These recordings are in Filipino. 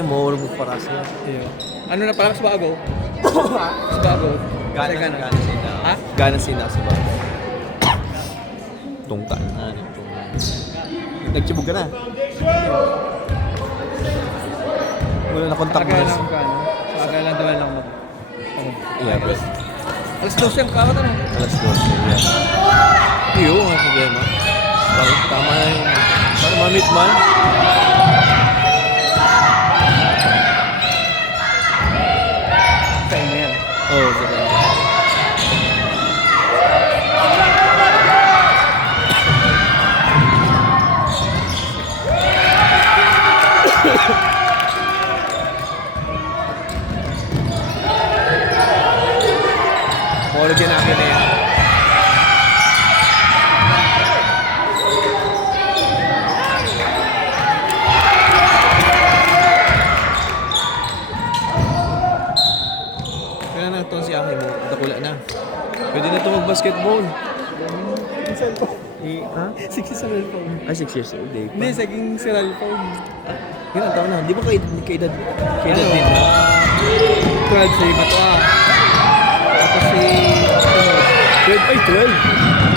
yan, mawawala mo para siya. Ano na parang sa bago? Sa bago? Gana sina. Ha? Gana sina sa ba? Tungtaan na. Nagtsibog ka na. Wala na kontak mo. Sagay lang ka, no? Sagay lang doon lang mag... Yeah, but... Alas 12 yung kakot, ano? Alas 12, yeah. Iyo, ang problema. Tama na yung... Para ma-meet man. Sa inyo yan. Oo, sa kanya. Moro din namin na yan. Kaya na ito si Aki mo. Dakula na. Pwede na ito mag-basketball. Ha? 6 years cellphone. Ay, 6 years old eh. Hindi, saging cellphone. Ilang taon na? Di ba kaedad Ano? din na? 12 si Matoa. Tapos si... 12 ay 12.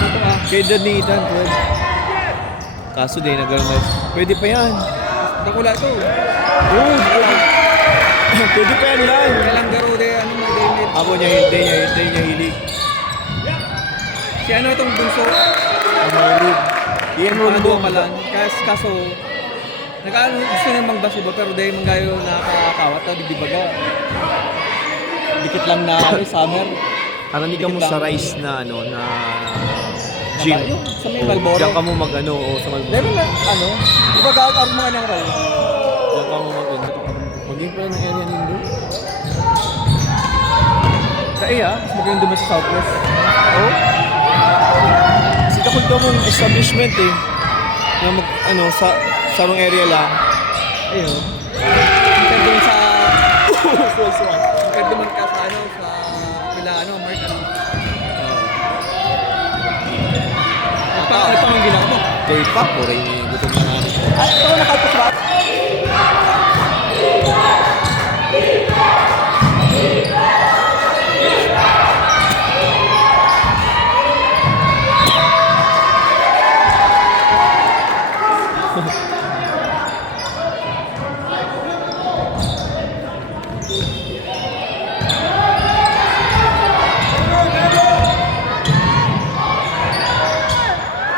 Matoa. Kaedad ni Ethan, 12. Kaso din, nag-almas. Pwede pa yan. Nakula to. Oo, pwede pa yan lang. Kailang garo de, ano mo, David. Ako niya, hindi niya hilig. Si ano itong bunso? Ang mahilig. Iyan mo Ano lang ka lang. Kaso, nag-ano, gusto niya mag-basketball pero dahil mga nakakawat na dibaga. Dikit lang na summer. Arani ka mo sa rice na ano, na gym. Yung sa may Malboro. Diyan ka mo mag-ano, o sa Malboro. Dahil na, ano, diba gagawin mga ng raw? Diyan ka mo mag-ano. Maging pala ng area nindo. Sa iya, mas magandang dumas sa Southwest. Oo. Kasi takot ka mong establishment eh. Na mag, ano, sa mga area lang. Ayun. Compared doon sa... Compared doon ka sa ano, sa... Pila, ano, Mark, ano. Ano pang ang ginawa mo? K-pop, o rin gutom na namin. At ito, nakatapos ba?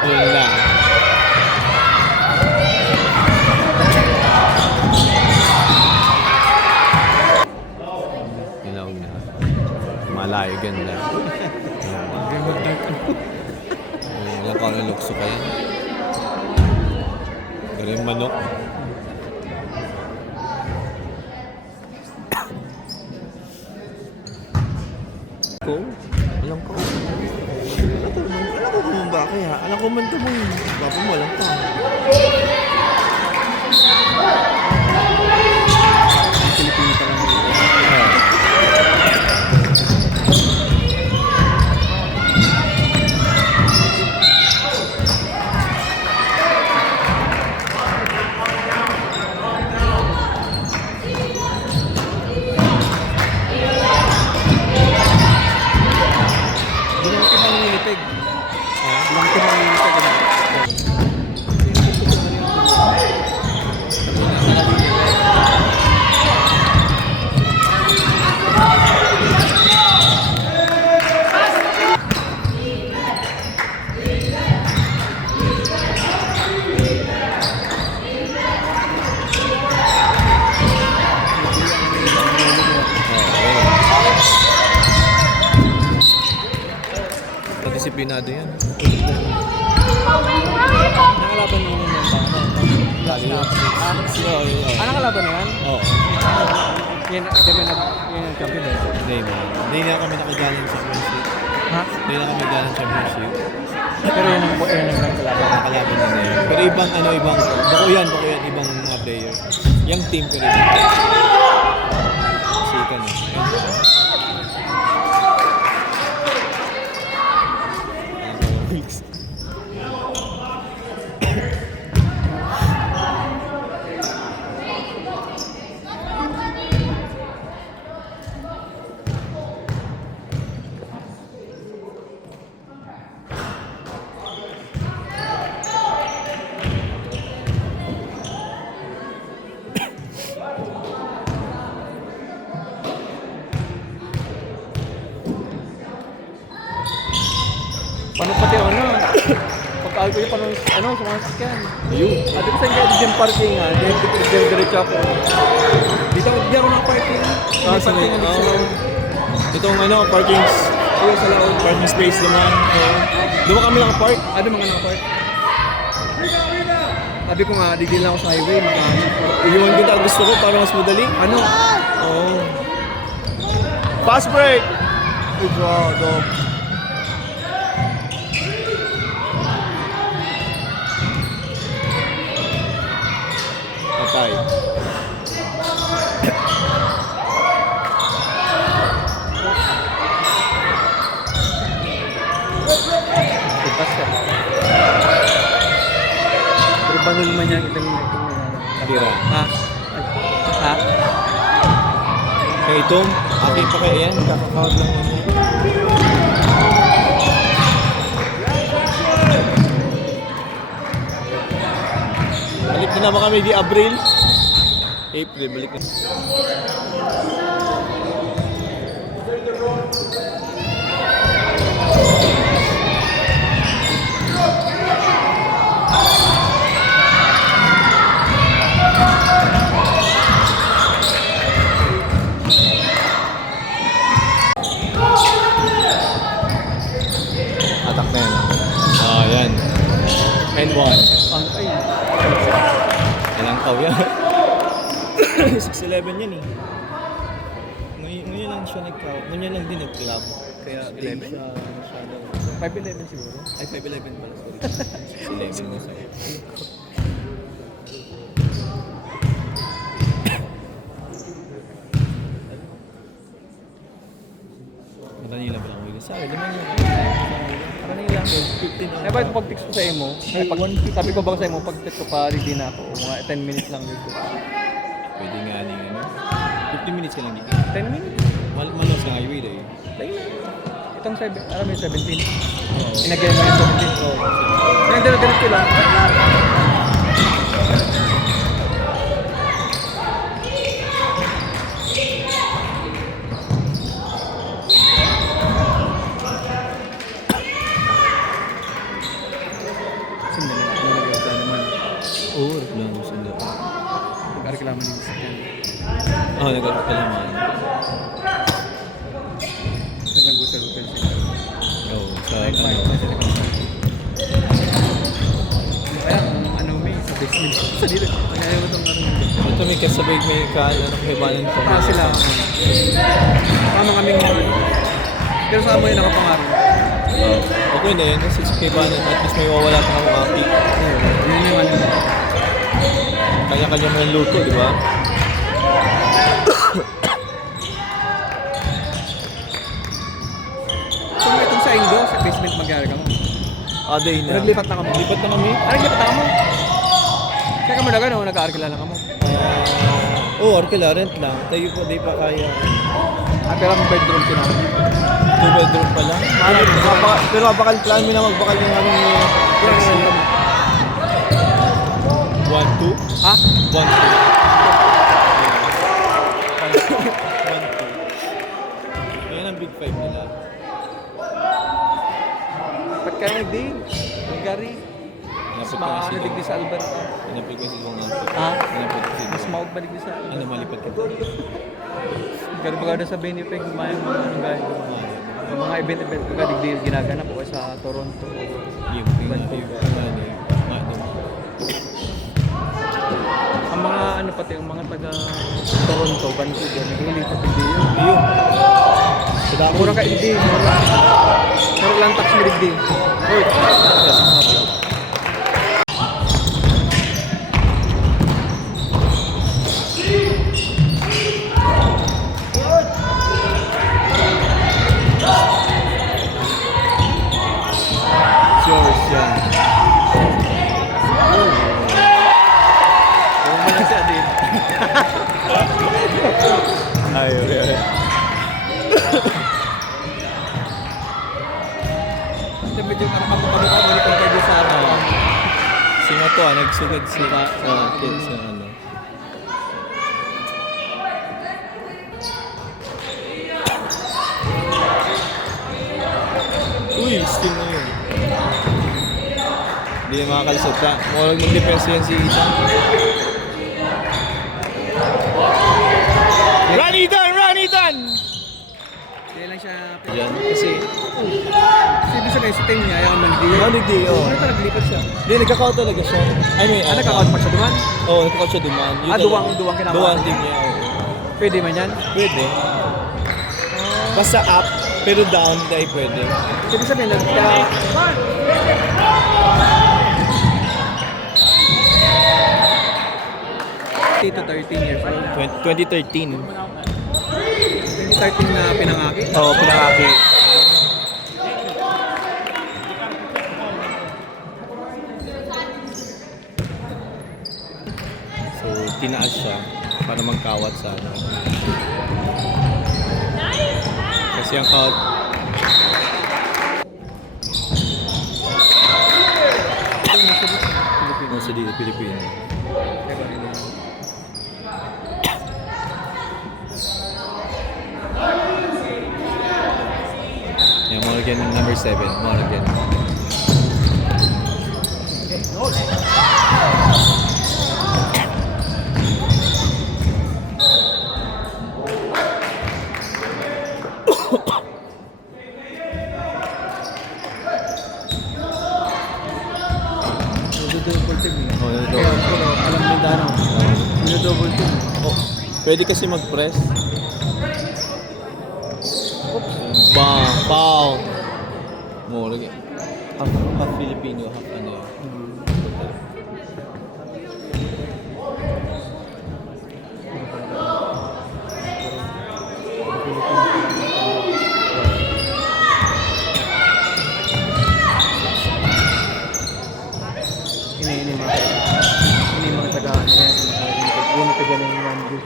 Ayun na. Ginaw na. Malayo, ganda. Ilang ka ng lukso ka yan. Galing manok. Ko? Ilang ko? Alam ko kung ba kaya? Alam ko man ito mong baba mo lang pa. Pilipino pa lang. Bilang ka bang nilipig? Bilang ka bang nilipig? Disiplinado yan. Nakalaban mo naman ba? Ano kalaban na yan? Oo. Yan, dami na, yan ang champion eh. Hindi na kami nakagaling sa championship. Ha? Hindi na kami galing sa championship. Pero yan ang kalaban. Nakalaban na na yun. Pero ibang bako yan, ibang mga player. Yung team ko rin. Sikan eh. Paano pati ano? Pagka-alcohol niya, paano ano, sa mga sakyan. Ayun. Sabi ko sa inyo, dyan parking ha. Diretso ako. Dito ako ng parking. May Sa parking may, dito sa loob. itong ano, parking space naman. Doon kami nakapark. Ano mga nakapark? Sabi ko nga, digil lang ako sa highway. Iwan ko ang gusto ko para mas madali. Ano? Oo. Fast break! Good job, dog. Patay. Bukas ka. Pero paano naman niya itong Tira. Ha? Ha? Kaya itong, akin pa kaya yan, kakakawad lang naman. Balik na naman kami di April. April, balik na. Atak na yan. Ah, yan. N1. Ang ay. Ilang taw yan? 6'11 yan eh. Ngayon lang siya nag-club. Ngayon lang din nag-club. Kaya 11? siya masyadong... 5'11 siguro. Ay, 5'11 pala, sorry. 6'11 mo sa'yo. Maranila ba lang ulit? Sabi, naman yun. Maranila. 15 Eh, bakit pag text ko sa imo? Ay, pag, sabi ko ba sa imo, pag text ko pa, ready na ako. Mga 10 minutes lang dito. Pwede nga ning ano. 15 minutes ka lang dito. 10 minutes? Malos na highway daw eh. Itong 7, alam mo yung 17. Oo. Inagyan mo yung 17. Oo. Ngayon, diretso lang. Sandali lang. Ano nag-iwag naman? Oo, reklamo sila. Nag-reklamo din sa kanya. Oo, nagreklamo. Nag-gutal-gutal sila. Oo, sa Like, ano. Kaya kung ano may sa basement. Sa dito. Nangyayari mo itong ano. Ito may kasabay may ano, kahibanan pa. Para sila. Tama kaming pero sa amoy nakapangarap. Oo. Okay na yun, kasi sa kahibanan at least may wawala pa akong api. Yun yung ano. Kanya-kanya mo yung luto, di ba? Kung itong sa Indo, sa basement magyari ka mo. Day na. Naglipat na kamo. Lipat na kami. Ano naglipat na kamo? Kaya kamo na gano'n, nag-aarkila lang kamo. Oo, arkila, rent lang. Tayo po, di pa kaya. Pero ang bedroom ko na. 2 bedroom pa lang. Pero bakal plan mo na magbakal yung ano ni Taxi. 1, 2? Ha? 1, 2. Ayan ang big 5 nila. Ba't kaya nagdig? Nagari? Mas Hanapit ko na maano digdi sa Alberta. Hanapit ko si Bong Alpit. Ha? Hanapit ko si Mas Bong. maog balik di sa Ano, malipat ka. Gari baga sa Winnipeg, mayang mga ano gaya. Yung mga event ko digdi ginaganap o sa Toronto. Yung Vancouver. Ang mga ano pati, yung mga taga Toronto, Vancouver, naglilipat digdi yun. Ayun. Mura ka digdi, mura. Mura lang tax mo digdi. Uy, Yours yan. kung man siya din. Ayaw, ayaw. Ito medyo nakapagpapagod mo ni compared sa ano. Si Mato, nagsugad sila sa kids na ano. Uy, steam na yun. Hindi na makakalusot ka. Mukhang mag-depensa yan si Ethan. Run, Ethan! Run, Ethan! Kaya lang siya... Yan, kasi... Kasi ibig sabihin sa team niya, ayaw mandi. Hindi, oo. Ano talaga lipat siya? Hindi, nagkakaot talaga siya. I mean, Nagkakaot pa siya duman? Oo, nagkakaot siya duman. Yun Duwang talaga. kinakaot. Duwang team niya, oo. Pwede man yan? Pwede. Basta up, pero down, hindi pwede. Ibig sabihin, to 13 years old. 2013. 2013 na pinangaki. Oo, pinangaki. So, tinaas siya para magkawat sa ano. Kasi ang kawat... Nasa dito, Pilipino. Yeah, Morgan number 7, Morgan. Double team eh. Oh, yun ito. Kaya alam mo Mindanao. Double team. Oh, pwede kasi mag-press. Bang! Pow! Morgan. Half Filipino, half ano yun. Ini mga tagaan yan. Puno ka dyan yung Nambu.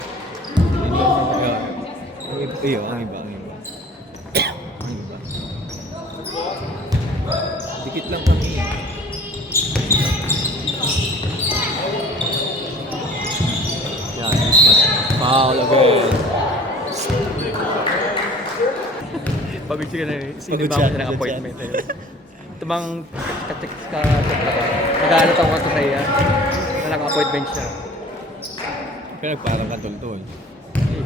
Iyo, ang iba. Ang iba. Dikit lang kami. Yan, mismatch. Foul again. Pagod siya na eh. Pagod Sinibang siya, siya ng pagod appointment. Ito bang nag-aalat ako ito sa iya. Na naka-appointment siya. Pero parang katultol.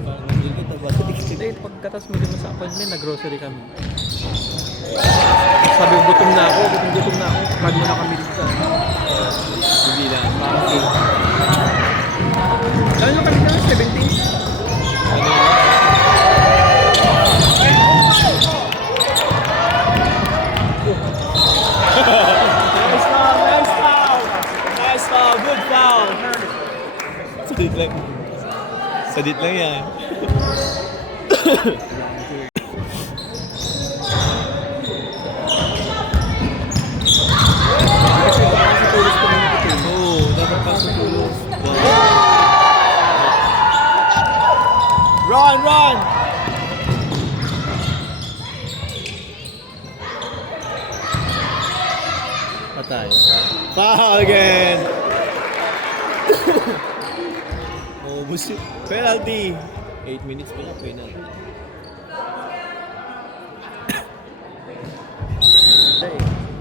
Parang nandito ba? Hindi, pagkatas mo din sa appointment, nag-grocery kami. Sabi ko, gutom na ako. Bago na kami dito sa Hindi na. pharmacy. Dahil lang kami na, 17. Ano yun? Nice foul! Good foul! Sadit lang yan. Kasi baka sa tulos community team. Oo, dapat pa sa tulos. Run! Patay. Foul again! Oh, busi. Penalty! 8 minutes pa lang, penalty.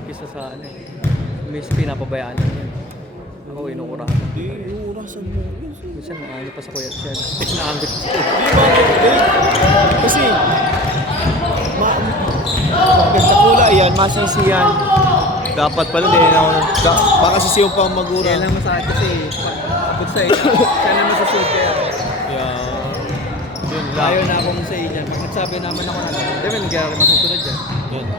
Isa sa ano eh. Miss pinapabayaan na yan. Ako inukurahan. Hindi, orasan mo. Minsan ano pa sa kuya siya. Naanggot siya. Kasi, maganda kulay yan, masansi yan. Dapat pala din ako. Baka sisiyon pa ang magura. Kaya lang masakit kasi pag sa iyo. Kaya naman sa suit kaya. Yeah. Yun lang. Ayaw na akong sa iyo. Bakit sabi naman ako na di ba nagyari masusunod dyan? Yun lang.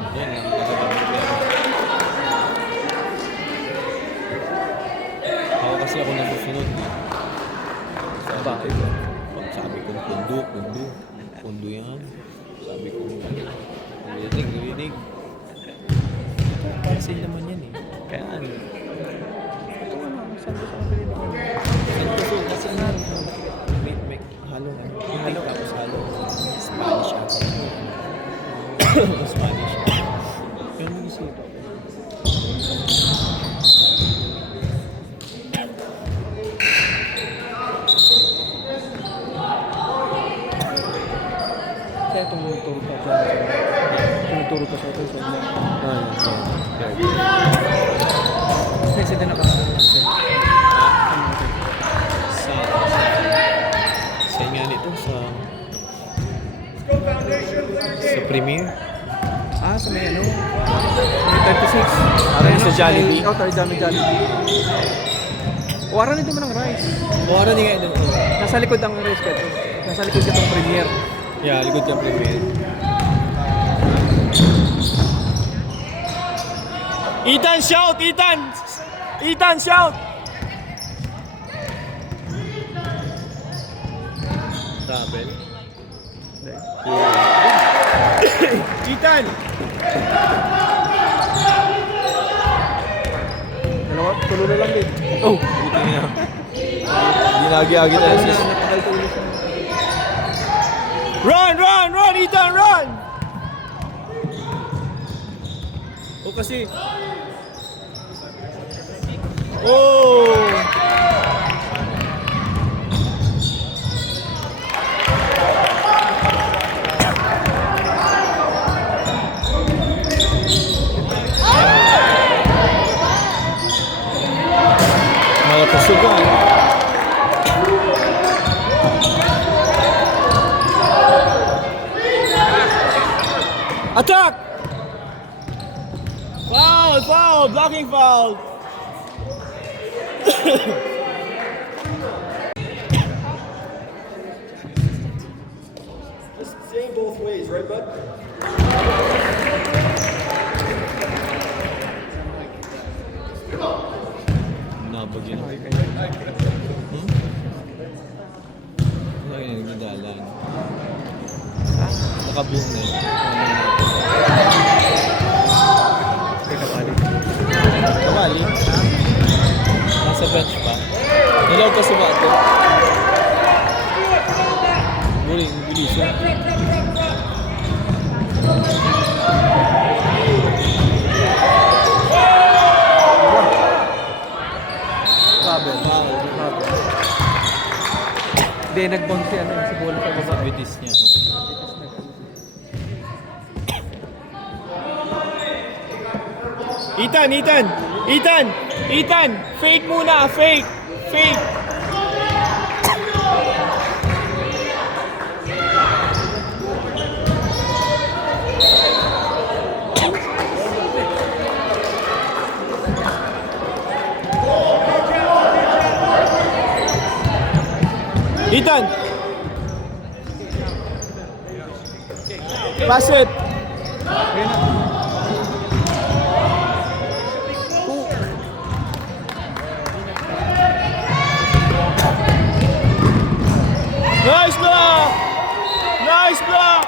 Ako kasi ako nasusunod. Bakit? Sabi ko, pundo yan. Sabi ko, rinig. Pansin naman yan eh. Kaya ano? Ito ano, saan ko sa Puso kasi may halo tapos halo. Spanish ata. Spanish. Pero may isip ako. Kaya tumuturo ka sa ito sa Ah, yeah. president na Sa nga nito sa premiere. Sa may ano? May 36. Parang sa Jollibee. Oo, tayo dami Jollibee. Waran nito mo ng rice. Buwara ni nga doon. Nasa likod ang rice ka to. Nasa likod ka tong premiere. Yeah, likod ka premiere. Ethan, shout! Ethan! Ethan, shout! Travel. Ethan! Dalawa, tulo na lang din. Oh! Buti niya. Ginagi-agi tayo sis. Run! Run! Run! Ethan, run! O kasi... Oh! Mga pasugan. Attack! Foul! Foul! Blocking foul! Just saying both ways, right, bud? Nabag yun. Ano yun? Nagdalan. Nakabuong na yun. Kay Kapali. Kamali. Nasa bench pa. Nilaw ka sa bato. Buling, bilis yun. Travel. Foul. Hindi, nag-bounce si ano, si Bola sa baba. Bitis niya. Ethan! Ethan! Ethan! Ethan! Fake muna! Fake! Fake! Ethan! Pass it! Nice block! Nice block!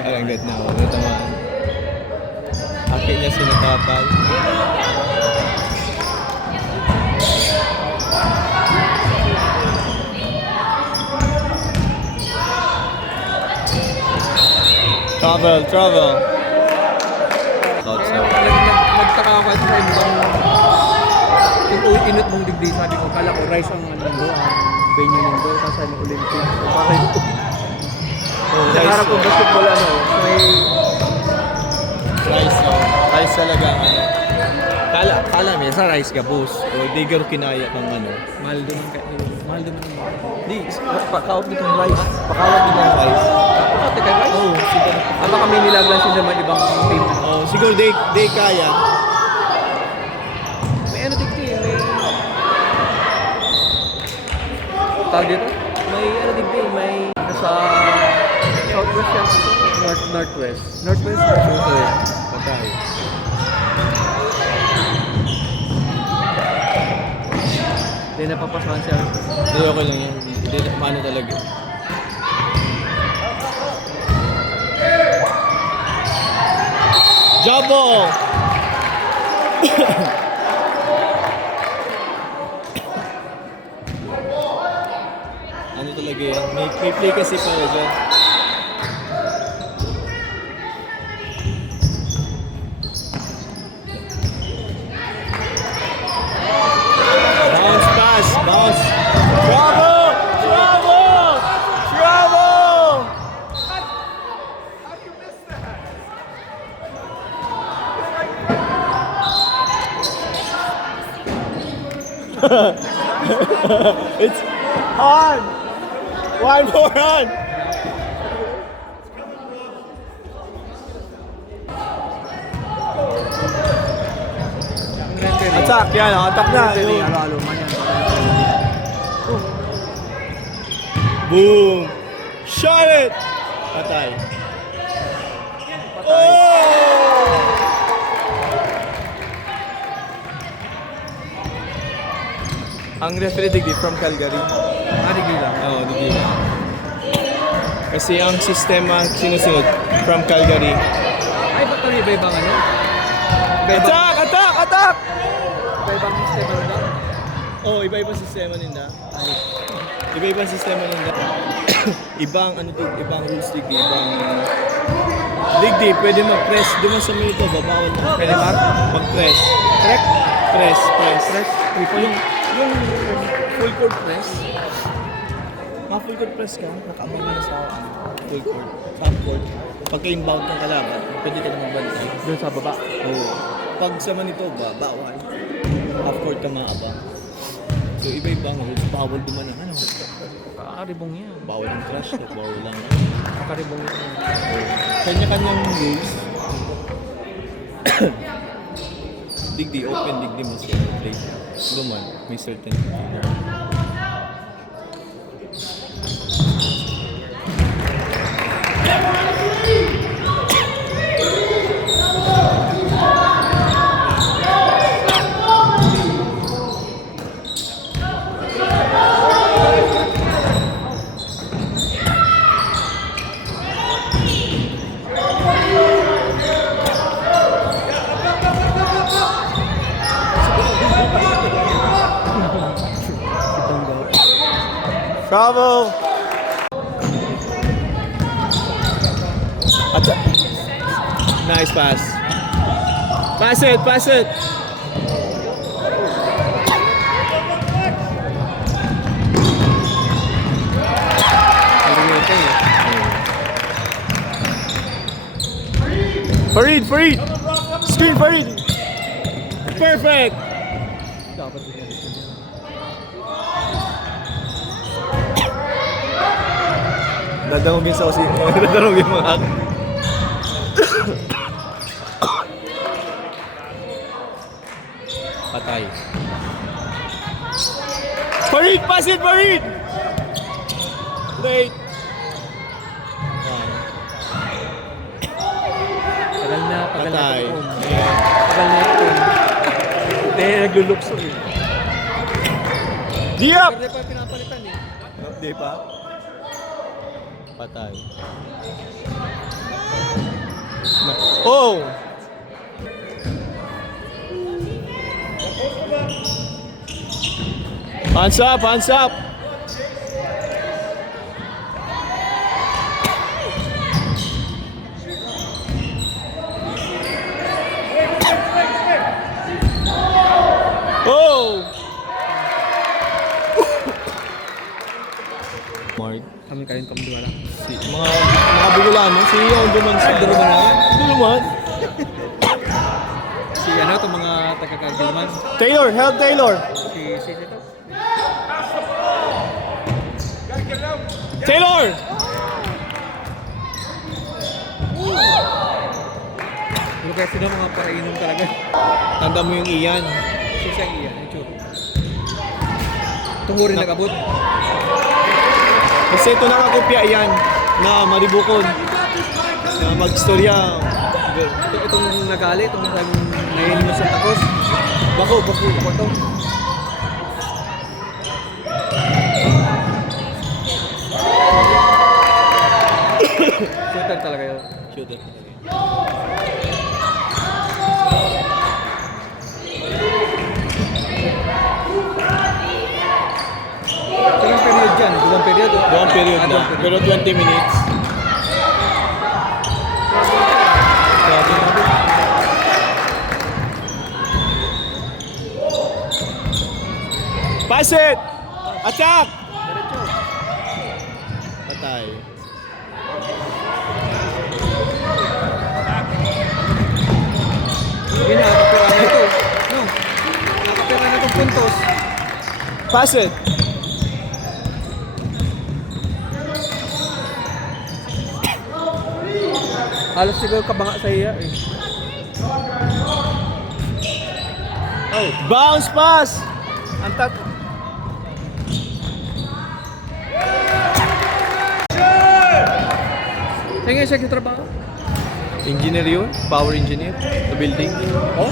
Parang good na ako. Ito man. Akin niya sinakapal. Travel, travel. Outside. Nagtaka ako sa ibang yung inot mong digdi, sabi ko, kala ko rice ang ano ang venue ng go, tapos ano Olympic. Bakit ito? Nakarap ko basketball ano, may Rice, no? Rice talaga ang ano. Kala mo, sa rice ka, boss. O di garo kinaya ng ano. mahal doon ang Di, pakaot nitong rice. Pakawag din ng rice. Pati kay rice? Oo, siguro. Baka may nilaglan sila naman ibang team. Oh, siguro they kaya. May ano digdi, may tawag dito? May ano digdi, may sa southwest yan. Northwest. Northwest. Okay. Patay. Hindi napapasuhan siya. Hindi, okay lang yan. Hindi, maano talaga. Jabo! Ano talaga yan? May play kasi para dyan. It's on! One more on! Attack, yan, attack na. Yun. Halo-halo man yan. Boom! Shot it! Patay. Oh! Ang referee digdi from Calgary. Digdi lang. Oo, digdi. Kasi ang sistema sinusunod from Calgary. Ay, ba't kami iba-ibang ano? Attack! Attack! Attack! Iba-ibang sistema nila? Oo, iba-ibang sistema nila. Iba-ibang sistema nila. Ibang ano digdi, ibang rules digdi, ibang digdi, pwede mag-press. Doon sa minuto, babawal na. Pwede mag-press. Correct? Press. Yung Yung full court press. Full court press ka, nakaabang na sa full court, half court. Pagka-inbound ng kalaban, pwede ka na magbantay. doon sa baba. Oo. Pag sa Manitoba, bawal. Half court ka maabang. So iba-ibang rules, bawal dumanan. Ano? Kakaribong yan. Bawal ang trash talk, bawal lang. Kakaribong yan. Kanya-kanyang rules. Digdi, open digdi mo sa play. Duman, may certain Bravo! Nice pass. Pass it, pass it. Farid, Farid! Screen, Farid! Perfect! Dapat din yan. Dadangogin sa osi. Dadangogin mo ako. Patay. Farid! Pass it, Farid! Great! Tagal na Patay. ito. Tagal na ito. Hindi, naglulukso eh. Di up! Pero di pa pinapalitan eh. Di pa? Patay. Oh! Hands up! Hands up! Oh! Mark. Kami kain kamduwala. Mga Bugulano, si yung duman sa... Duluman? Duluman? Si ano, itong mga taga-Kaguluman. Taylor, help Taylor! Si ito. Taylor! Pero kaya sila mga parainom talaga. Tanda mo yung iyan. Siya iyan, ito. Tungo rin nag-abot. Kasi ito nakakopya iyan na maribukon. Na mag-storya. Itong nagali, itong ngayon mo sa takos. Bako. Ito. Shooter talaga yun. Shooter. Ilang period dyan? Duwang period? Buong period na. Pero 20 minutes. Grabe. Pass it! Attack! Diretso. Patay. Hindi nakakapira na ito. No? Nakakapira na itong puntos. Pass it. Halos siguro kabanga sa iya eh. Oh, Bounce pass. ang tat. Sige, siya trabaho. Engineer yun? Power engineer? Sa building? Oh,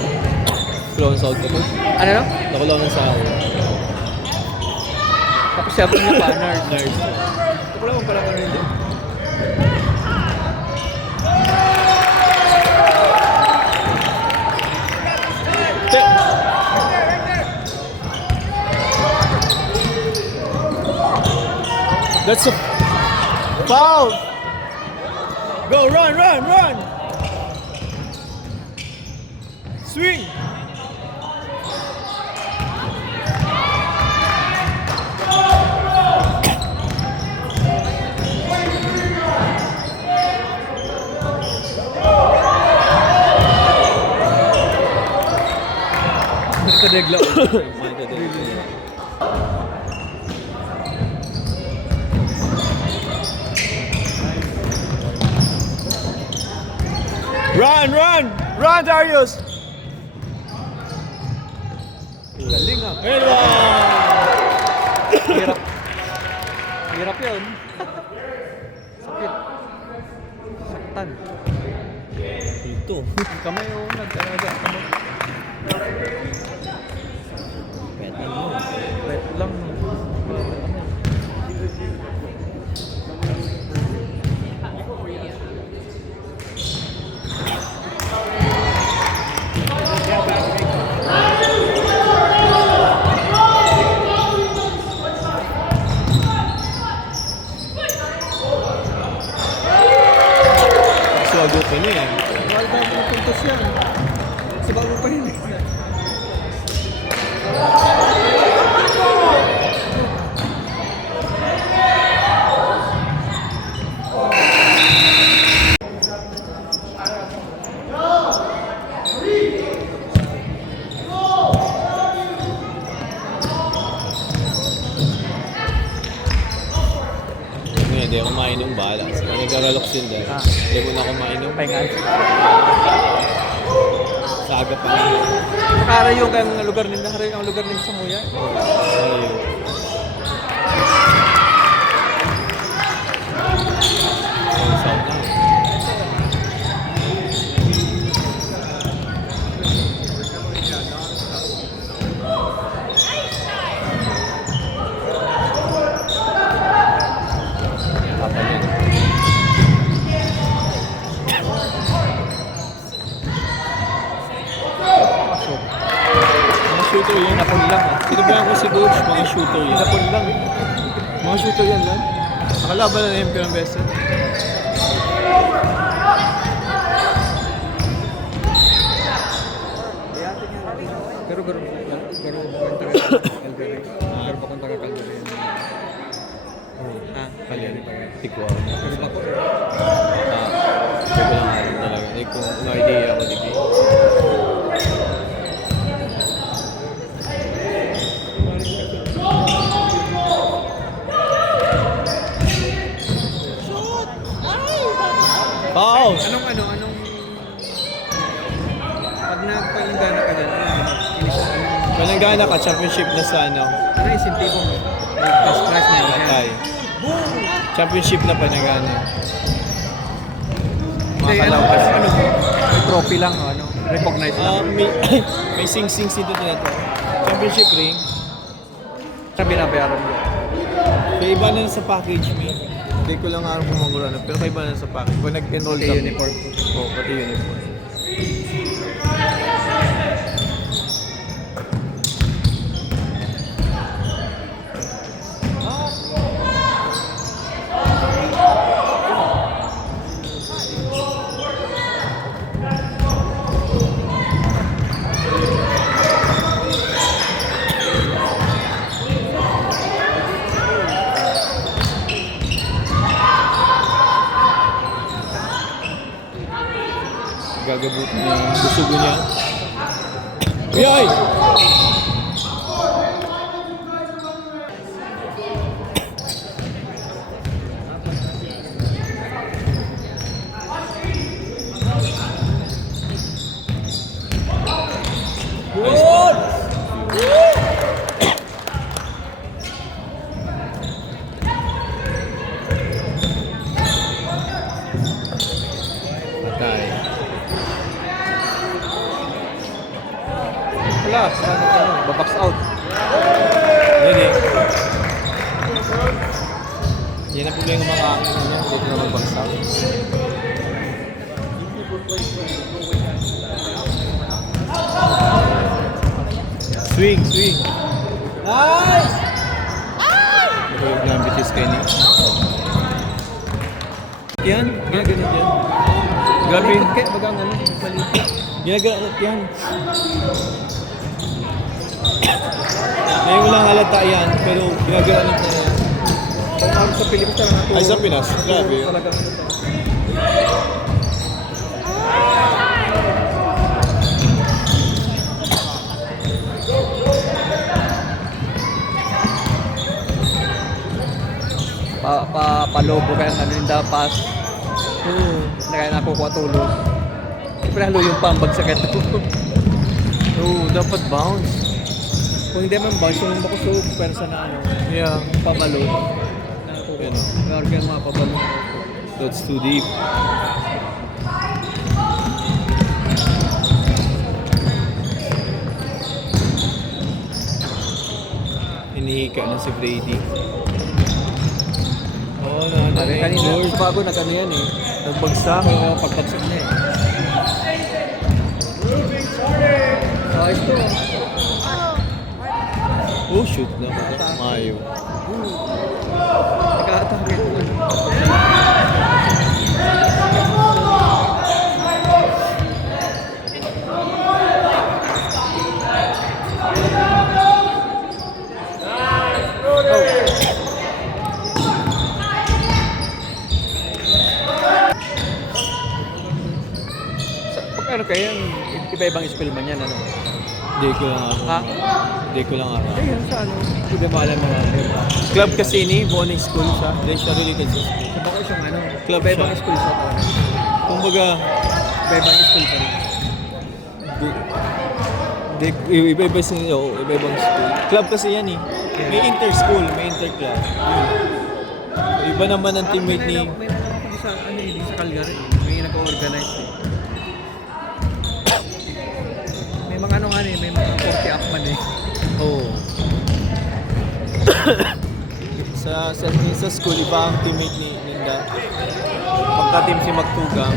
Kulong sa auto ko. ano no? Nakulong sa ako. Tapos siya po niya pa, nurse. Nurse. Ito pala kung parang ano yun dyan. That's a foul! Go, run, run, run! Swing! Nagkadegla. Run, run! Run, Darius! Galing ah. Ayun ba? Hirap. Hirap yun. Sakit. Saktan. Ito. Yung kamay o nagkaraga. Kamay. Wet lang. Swago pa niya eh. Wala ba yung puntos yan? Sa bago pa rin eh. Hindi ako mainom bala. Kaya nag-aralok sila. Hindi ko na ako mainom. Pahingal. Sa aga pa nga. Makara yung ang lugar nila. Hari ang lugar nila sa Muya. Ayun. Ayun, sound na. Pasok. Mga shooter yan. Napon lang ah. Sinabihan ko si coach, mga shooter yan. Napon lang. Mga shooter yan lang. Nakalaban na MP ng best. Pero pero pa kung taga Calgary. Ah, Calgary pa rin. Tikwa. Pero ako Hindi ko lang alam talaga. Hindi ko no idea ako digi. Foul! anong pag nagpalingana ka dyan, Pananggana ka, championship na sa ano, ano yung sentibo mo? First class na yun. Matay. Championship na Pananggana. Hindi, ano, ano, may trophy lang, ano, recognize lang. May sing-sing dito na ito. Championship ring. Sa binabayaran mo. Kaya iba na sa package, me. Hindi ko lang alam kung magulano, pero kaya iba na sa package. Pag nag-enroll Pati ka. uniform. Oo, pati uniform. Gagabutin niya yung gusugo niya. Uy! pala. Babox out. Hindi. Yan ang problema mga akin. Hindi na magbagsak. Swing, swing. Nice! Ito yung lambitis kayo ni. Yan, ginaganon yan. Grabe. Kaya bagang ano, mali. Ginaganon yan. Ngayon lang halata yan, pero ginaganon na yan. Kung sa Pilipinas talaga natulog. Ay, sa Pinas. Grabe. Talaga. Palobo kaya ng Linda Pass. Na kaya nakukuha tulos. Siyempre halo yung pambag sa kaya. Oo, dapat bounce. Kung hindi man bounce, yung makusog, pero sa na ano, Yeah. pamalo. Yan. Gargan mga pabalo. That's too deep. Hinihika na si Brady. Oo, Kanina, sa bago nag-ano yan eh. nagbagsak. So, pagbagsak niya eh. So, ayos to. Oh, shoot na. Mayo. Nakatarget na. Ano kaya yung iba-ibang skill man yan, ano? Hindi ko lang araw. Ha? Hindi ko lang araw. Ayun, sa ano? Hindi mo alam mga ano. Club kasi ni, boarding school siya. Hindi siya related sa school. Sa baka siyang ano? Club Iba-ibang siya. school siya to. Kumbaga, Iba-ibang school pa rin. iba-iba sa iba-ibang school. Club kasi yan eh. May inter-school, may inter-club. Iba naman ang teammate ni... May nalaman ko sa ano eh, sa Calgary. May nag-organize eh. May mga ano nga eh, may mga 40 up man eh. Oo. sa school, iba ang teammate ni Linda. Pagka-team si Magtugang.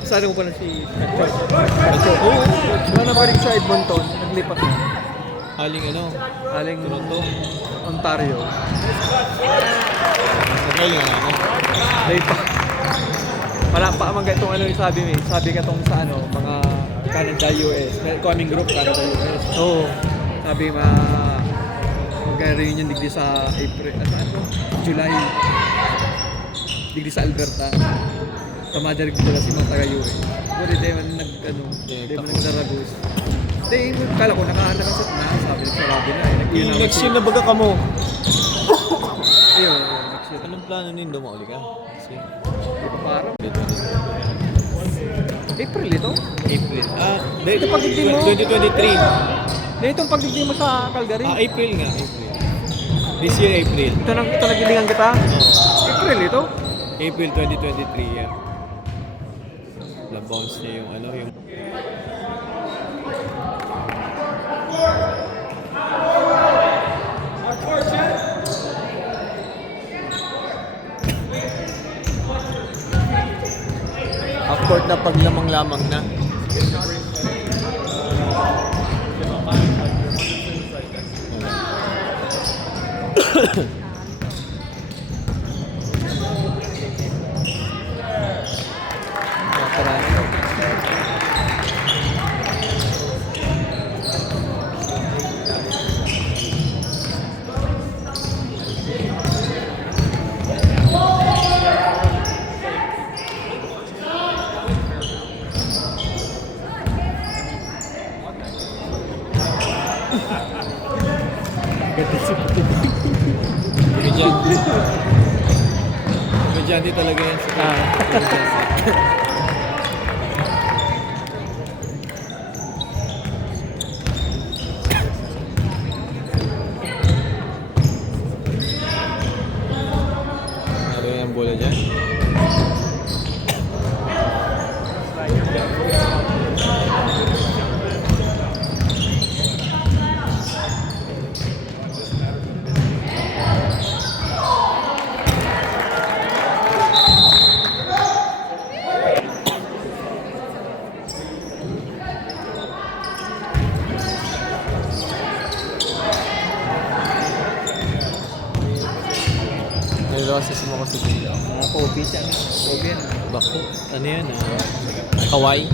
Saan ko pala si Oo. Wala na balik sa Edmonton, naglipat na. Haling ano? Aling Toronto. Ontario. Nagaling nga ano? Day pa. Wala pa amang itong ano yung sabi mo eh. Sabi ka tong sa ano, mga Canada, US. May coming group, Canada, US. Oo. Sabi mag-reunion digdi sa April, ano? July. Digdi sa Alberta. Tamajarig dito na si mga taga-US. Pero hindi man hindi man nagdaragos. Hindi, kala ko nakasat na. Sabi sa Rabi na eh. Next year na baga ka mo. Ayun, next year. Anong plano nindo mauli ka? Kasi Parang dito. April ito? April. Ito pagdating mo. 2023. Itong pagdating mo sa Calgary. April nga, April. This year, April. Ito nagilingan kita. Oo. April ito. April 2023, yeah. Na-bounce niya yung ano, yung... Half-court na paglamang-lamang na. Komedyante. Komedyante talaga yan sa Ano yung bola dyan? si ano, Robin. Bako. Ano yan? Hawaii.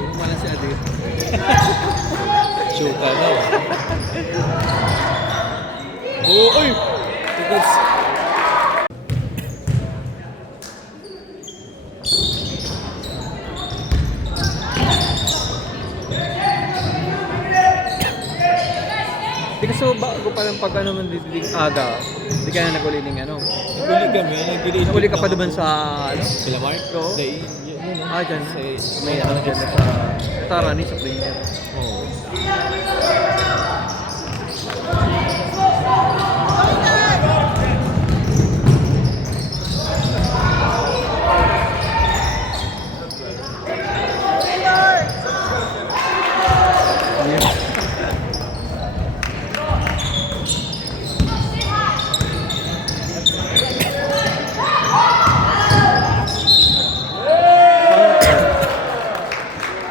Yung pala si Adir. Shoota na. Oo, uy! Tigas. Di kasi bago pa lang pag ano man didig aga, di ka na nag-uli ng ano. Naguli kami. Nag-uli ka pa naman sa ano? Sila Mark? Oo. Hindi. Yun, Ah, dyan. Sa- May ano dyan sa Tarani sa Premier. Oo.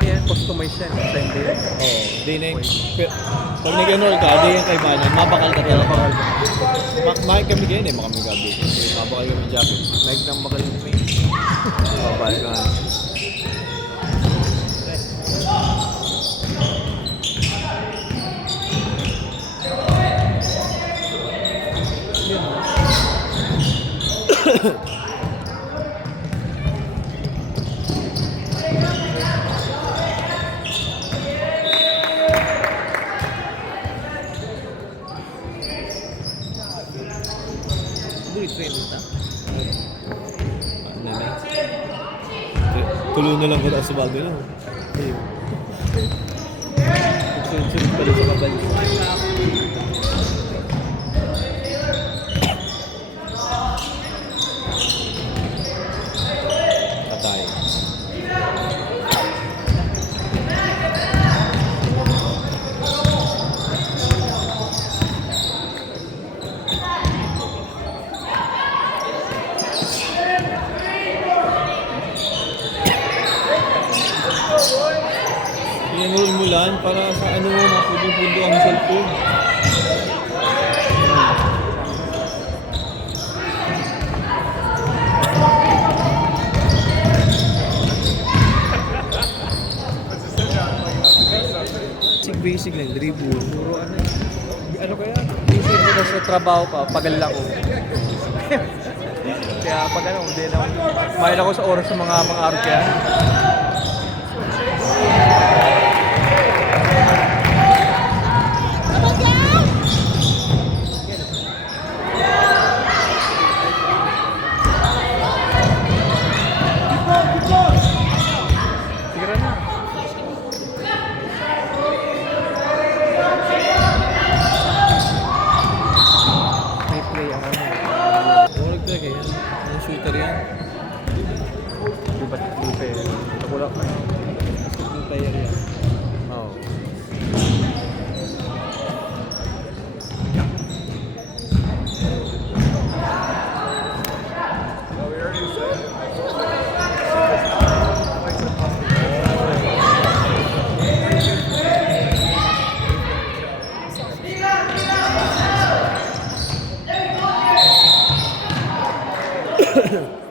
Yan, customize yan. Time day. Oo. Di na pag nag-enroll ka, di yung kaibanan, mabakal ka talaga. Makik kami ganyan eh, makaming gabi. Mabakal kami jacket. Like nang magaling mo eh. Mabakal ka. Buli train ta. Ano na? Tuloy na lang ko sa bago lang. Sunod-sunod pala sa kabal. Patay. I-enroll mo lang para sa ano mo, mapundo-pundo ang cellphone. Basic lang, dribble. Puro ano. Ano kaya? Busy mo na sa trabaho pa, pagal ako. Kaya pag ano, hindi na mahal ako sa oras sa mga arkya. Tira na. May play ang ano. Huwag talaga yan. Ang shooter yan. Di ba lupe? Nakulak na. Basketball player yan. Oo.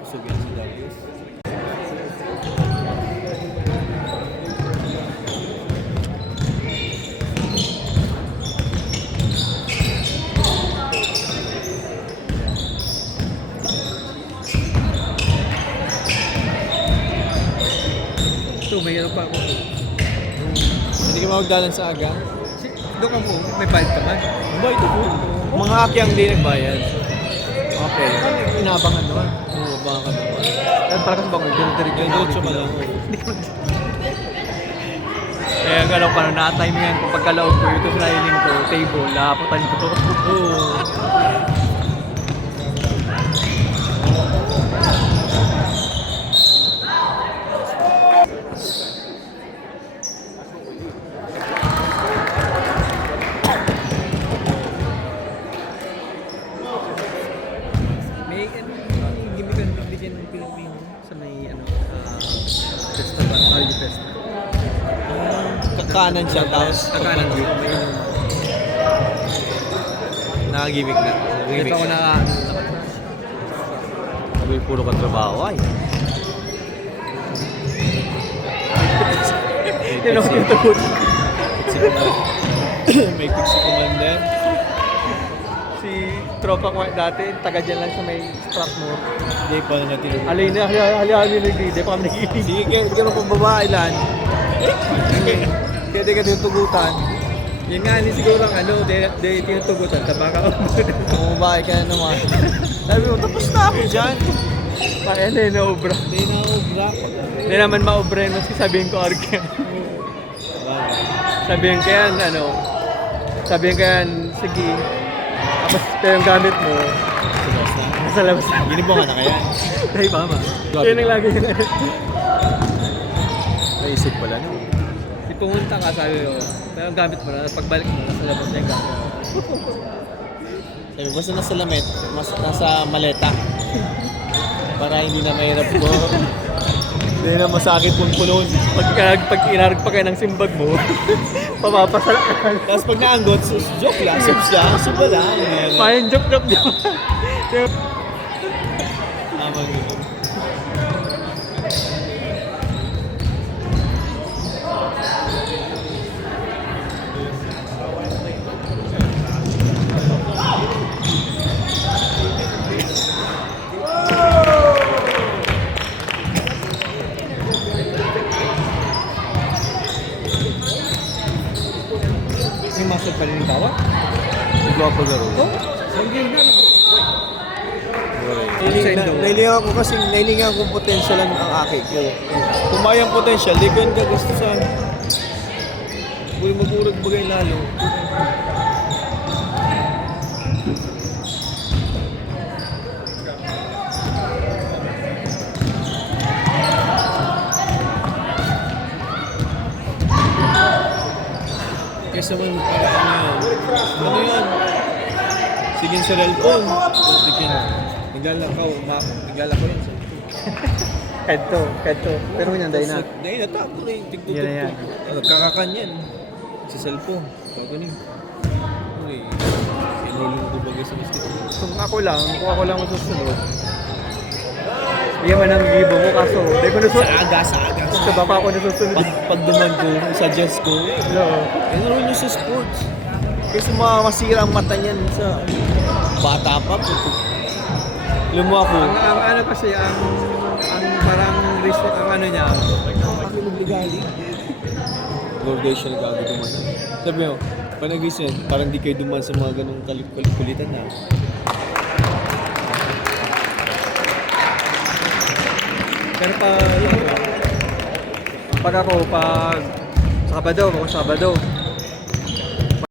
Busog yan si Darius. Ito, may ano pa ako. Hindi ka magdalan sa aga? Doon ka mo, may bayad ka man. Ba, ito po. Mga akyang di nagbayad. Okay. Inabangan naman. Oo, baka ka naman. Para kasi bangon, ganun Diretso ka lang. Eh, galaw pa na na-timingan ko pagkalaog ko, ito sa hiling ko, table, laputan ko. Oo. May gimikan bigyan ng Pilipino sa may festival, Mario Festa. Kakanan siya, tapos Kakanan ko, may inom. nakagimik na. Dito ako Sabi, puro ka trabaho ay. Yan ako yung tagot. May pixie commander. Si tropa ko dati, taga dyan lang sa may Strathmore. Hindi pa na natin. Alay na, halihan nyo nag-di, pa kami nag-iinig. Sige, kaya ka pang babae lan. Kaya di ka tinutugutan. Yun nga, hindi siguro ang di tinutugutan, tabaka ko. Kung babae ka na naman. Sabi mo, tapos na ako dyan. Kaya na yun, naubra. Hindi na ako black. Hindi naman maubra yun, maski sabihin ko Arken. Sabihin ko yan, sabihin ko yan, sige. Tapos pero yung gamit mo, nasa labas na. Ginibong ka na kaya. Dahil mama. Grabe Yun ang na. lagi yun. Naisip pala no. Di pumunta ka, sabi ko, pero ang gamit mo na, pagbalik mo, nasa labas na yung gamit. Sabi, basta nasa lamet, nasa maleta. Para hindi na mahirap ko. Hindi na masakit kung kulon. Pag inarag pa kayo ng simbag mo, papapasala ka. Tapos pag naanggot, joke lang, subs lang, suba lang. Mayan joke di ba? Tama yun. May muscle pa rin yung tawa? Igwapo laro. Ang game na. Nailingan ko kasi, nailingan ko potential ang aking. Kung mayang potential, di ko yung gagustusan. Mag-urag bagay lalo. Kesa man, ano yan? Sige sa relpon. Sige na. Naglalakaw yan. Kadto. Pero yun, dahil na. Dahil na tapo na yung tigtutugtog. Yan na yan. Kakakan yan. Sa cellphone. Gagawin. Uy. Enrollin ko bagay sa mister. Kung ako lang masusunod. Hindi man ang gibo mo kaso. Hindi ko nasusunod. Sa aga. Sa baba ako nasusunod. Pag duman ko, suggest ko, Oo. enroll nyo sa sports. Kasi masira ang mata niyan sa bata pa. Lumuha ko. Ang ano kasi, ang parang risk, ang ano niya. Akin magligali. Graduation na gago duman. Sabi mo, pag nag-reason, parang di kayo duman sa mga ganong kulitan na. Pero pag ako, sa Sabado,